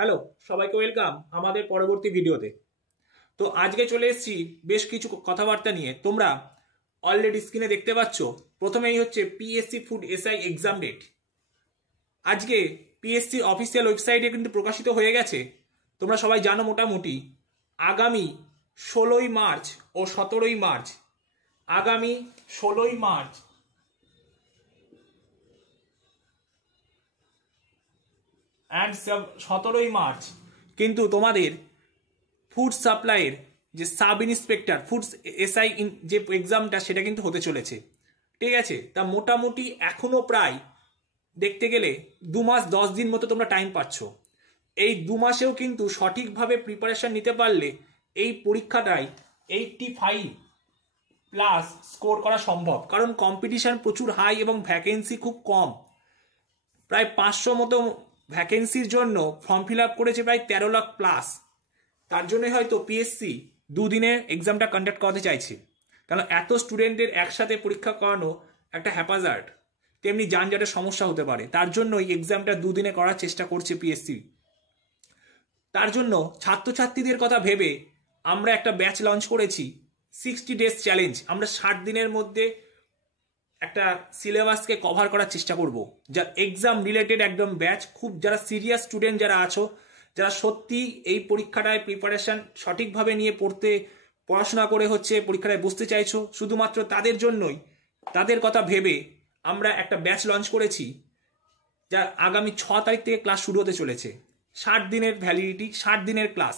Hello, সবাইকে welcome আমাদের পরবর্তী ভিডিওতে। তো আজকে চলে এসেছি বেশ কিছু কথাবার্তা নিয়ে। তোমরা অলরেডি স্ক্রিনে দেখতে পাচ্ছ, প্রথমেই হচ্ছে PSC food SI exam date. আজকে পিএসসি অফিসিয়াল ওয়েবসাইটে কিন্তু প্রকাশিত হয়ে গেছে। তোমরা সবাই জানো মোটামুটি আগামী 16ই মার্চ ও 17ই মার্চ, আগামী 16ই মার্চ অ্যান্ড 17ই মার্চ কিন্তু তোমাদের ফুড সাপ্লাইয়ের যে সাব ইন্সপেক্টর ফুড এসআই যে এক্সামটা সেটা কিন্তু হতে চলেছে। ঠিক আছে, তা মোটামুটি এখনো প্রায় দেখতে গেলে 2 মাস 10 দিন মতো তোমরা টাইম পাচ্ছ। এই 2 মাসেও কিন্তু সঠিকভাবে প্রিপারেশন নিতে পারলে এই পরীক্ষাটায় 85+ স্কোর করা সম্ভব, কারণ কম্পিটিশন প্রচুর হাই এবং ভ্যাকেন্সি খুব কম। প্রায় 500 মতো ভ্যাকেন্সির জন্য ফর্ম ফিল আপ করেছে প্রায় 13 লাখ প্লাস। তার জন্য হয়তো পিএসসি 2 দিনে এক্সামটা কন্ডাক্ট করাতে চাইছে, কারণ এত স্টুডেন্টদের একসাথে পরীক্ষা করানো একটা হ্যাপাজার্ড, তেমনি যানজটের সমস্যা হতে পারে। তার জন্য এই এক্সামটা 2 দিনে করার চেষ্টা করছে পিএসসি। তার জন্য ছাত্রছাত্রীদের কথা ভেবে আমরা একটা ব্যাচ লঞ্চ করেছি, 60 ডেজ চ্যালেঞ্জ। আমরা 60 দিনের মধ্যে একটা সিলেবাসকে কভার করার চেষ্টা করব, যা এক্সাম রিলেটেড একদম ব্যাচ। খুব যারা সিরিয়াস স্টুডেন্ট যারা আছো, যারা সত্যি এই পরীক্ষাটায় প্রিপারেশন সঠিকভাবে নিয়ে পড়াশোনা করে হচ্ছে পরীক্ষাটায় বসতে চাইছো, শুধুমাত্র তাদের জন্যই, তাদের কথা ভেবে আমরা একটা ব্যাচ লঞ্চ করেছি, যা আগামী 6 তারিখ থেকে ক্লাস শুরু হতে চলেছে। 60 দিনের ভ্যালিডিটি, 60 দিনের ক্লাস।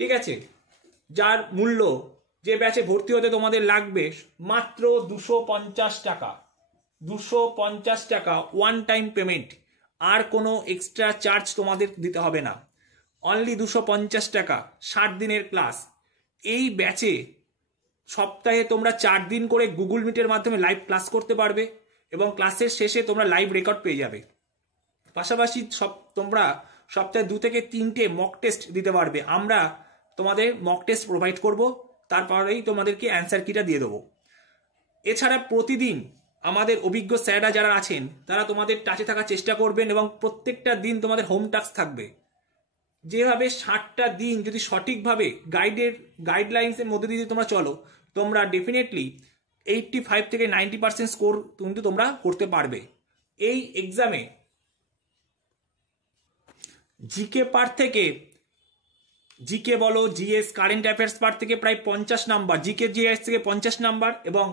ঠিক আছে, যার মূল্য, যে ব্যাচে ভর্তি হতে তোমাদের লাগবে মাত্র 250 টাকা। 250 টাকা ওয়ান টাইম পেমেন্ট, আর কোনো এক্সট্রা চার্জ তোমাদের দিতে হবে না। অনলি 250 টাকা, 60 দিনের ক্লাস। এই ব্যাচে সপ্তাহে তোমরা 4 দিন করে গুগল মিটের মাধ্যমে লাইভ ক্লাস করতে পারবে এবং ক্লাসের শেষে তোমরা লাইভ রেকর্ড পেয়ে যাবে। পাশাপাশি তোমরা সপ্তাহে 2 থেকে 3টে মক টেস্ট দিতে পারবে। আমরা তোমাদের মক টেস্ট প্রোভাইড করব, তারপরেই তোমাদেরকে অ্যান্সার কিটা দিয়ে দেবো। এছাড়া প্রতিদিন আমাদের অভিজ্ঞ স্যাররা যারা আছেন তারা তোমাদের টাচে থাকার চেষ্টা করবেন এবং প্রত্যেকটা দিন তোমাদের হোম টাস্ক থাকবে। যেভাবে 60টা দিন যদি সঠিকভাবে গাইডলাইন্সের মধ্যে দিয়ে তোমরা চলো, তোমরা ডেফিনেটলি 85 থেকে 90% স্কোর কিন্তু তোমরা করতে পারবে। এই এক্সামে জিকে পার্ট থেকে, জিকে বলো, জিএস, কারেন্ট অ্যাফেয়ার্স পার্ট থেকে প্রায় 50 নাম্বার, জিকে জিএস থেকে 50 নাম্বার এবং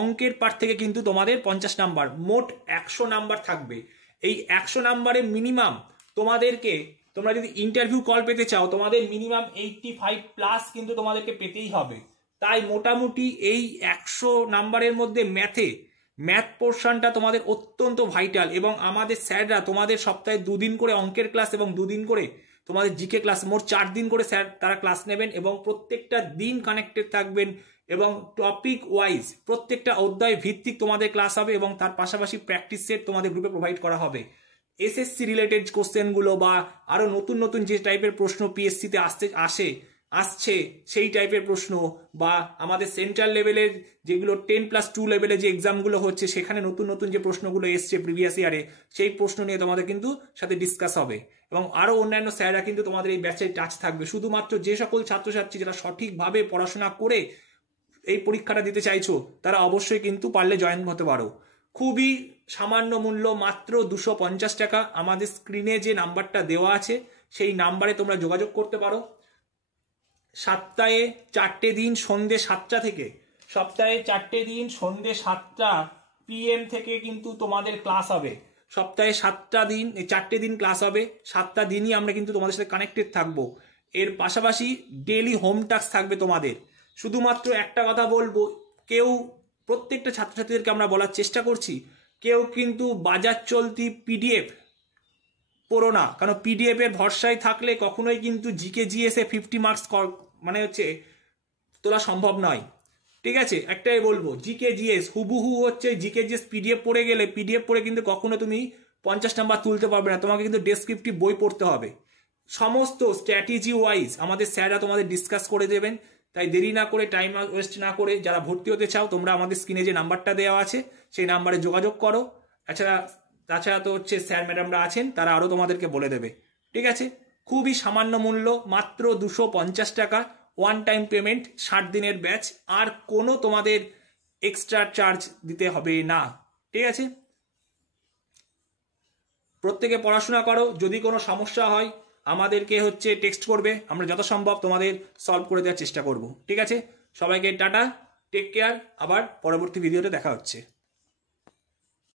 অঙ্কের পার্ট থেকে কিন্তু তোমাদের 50 নাম্বার, মোট 100 নাম্বার থাকবে। এই 100 নাম্বারে মিনিমাম তোমাদেরকে, তোমরা যদি ইন্টারভিউ কল পেতে চাও, তোমাদের মিনিমাম 85+ কিন্তু তোমাদেরকে পেতেই হবে। তাই মোটামুটি এই 100 নাম্বারের মধ্যে ম্যাথ পোর্শনটা তোমাদের অত্যন্ত ভাইটাল, এবং আমাদের স্যাররা তোমাদের সপ্তাহে 2 দিন করে অঙ্কের ক্লাস এবং 2 দিন করে তোমাদের জিকে ক্লাস, মোট 4 দিন করে স্যার তারা ক্লাস নেবেন এবং প্রত্যেকটা দিন কানেক্টেড থাকবেন এবং টপিক ওয়াইজ প্রত্যেকটা অধ্যায় ভিত্তিক তোমাদের ক্লাস হবে এবং তার পাশাপাশি প্র্যাকটিস সেট তোমাদের গ্রুপে প্রোভাইড করা হবে। এসএসসি রিলেটেড কোশ্চেনগুলো বা আরও নতুন নতুন যে টাইপের প্রশ্ন পিএসসিতে আসছে সেই টাইপের প্রশ্ন, বা আমাদের সেন্ট্রাল লেভেলের যেগুলো 10+2 লেভেলে যে এক্সামগুলো হচ্ছে সেখানে নতুন নতুন যে প্রশ্নগুলো এসছে প্রিভিয়াস ইয়ারে, সেই প্রশ্ন নিয়ে তোমাদের কিন্তু সাথে ডিসকাস হবে এবং আরও অন্যান্য স্যাররা কিন্তু তোমাদের এই ব্যাচে টাচ থাকবে। শুধুমাত্র যে সকল ছাত্রছাত্রী যারা সঠিকভাবে পড়াশোনা করে এই পরীক্ষাটা দিতে চাইছো, তারা অবশ্যই কিন্তু পারলে জয়েন হতে পারো। খুবই সামান্য মূল্য, মাত্র 250 টাকা। আমাদের স্ক্রিনে যে নাম্বারটা দেওয়া আছে সেই নাম্বারে তোমরা যোগাযোগ করতে পারো। সপ্তাহে 4টে দিন সন্ধ্যে 7টা থেকে, সপ্তাহে 4টে দিন সন্ধ্যে 7টা PM থেকে কিন্তু তোমাদের ক্লাস হবে। সপ্তাহে 7টা দিন, 4টে দিন ক্লাস হবে, 7টা দিনই আমরা কিন্তু তোমাদের সাথে কানেক্টেড থাকবো। এর পাশাপাশি ডেইলি হোম টাস্ক থাকবে তোমাদের। শুধুমাত্র একটা কথা বলবো, প্রত্যেকটা ছাত্রছাত্রীদেরকে আমরা বলার চেষ্টা করছি, কেউ কিন্তু বাজার চলতি পিডিএফ পড়ো না, কারণ পিডিএফ এর ভরসায় থাকলে কখনোই কিন্তু জিকে জিএসে 50 মার্কস তোলা সম্ভব নয়। ঠিক আছে, একটাই বলবো, জিকে জিএস হুবহু হচ্ছে জিকে জিএস পিডিএফ পড়ে গেলে, পিডিএফ পড়ে কিন্তু কখনো তুমি 50 নাম্বার তুলতে পারবে না। তোমাকে কিন্তু ডেসক্রিপটিভ বই পড়তে হবে। সমস্ত স্ট্র্যাটেজি ওয়াইজ আমাদের স্যাররা তোমাদের ডিসকাস করে দেবেন। তাই দেরি না করে, টাইম ওয়েস্ট না করে, যারা ভর্তি হতে চাও তোমরা আমাদের স্ক্রিনে যে নাম্বারটা দেওয়া আছে সেই নাম্বারে যোগাযোগ করো। তাছাড়া তো হচ্ছে স্যার ম্যাডামরা আছেন, তারা আরও তোমাদেরকে বলে দেবে। ঠিক আছে, খুবই সামান্য মূল্য, মাত্র 250 টাকা, ওয়ান টাইম পেমেন্ট, 60 দিনের ব্যাচ, আর কোনো তোমাদের এক্সট্রা চার্জ দিতে হবে না। ঠিক আছে, প্রত্যেকে পড়াশোনা করো। যদি কোনো সমস্যা হয় আমাদেরকে টেক্সট করবে, আমরা যত সম্ভব তোমাদের সলভ করে দেওয়ার চেষ্টা করব। ঠিক আছে, সবাইকে টাটা, টেক কেয়ার, আবার পরবর্তী ভিডিওতে দেখা হচ্ছে।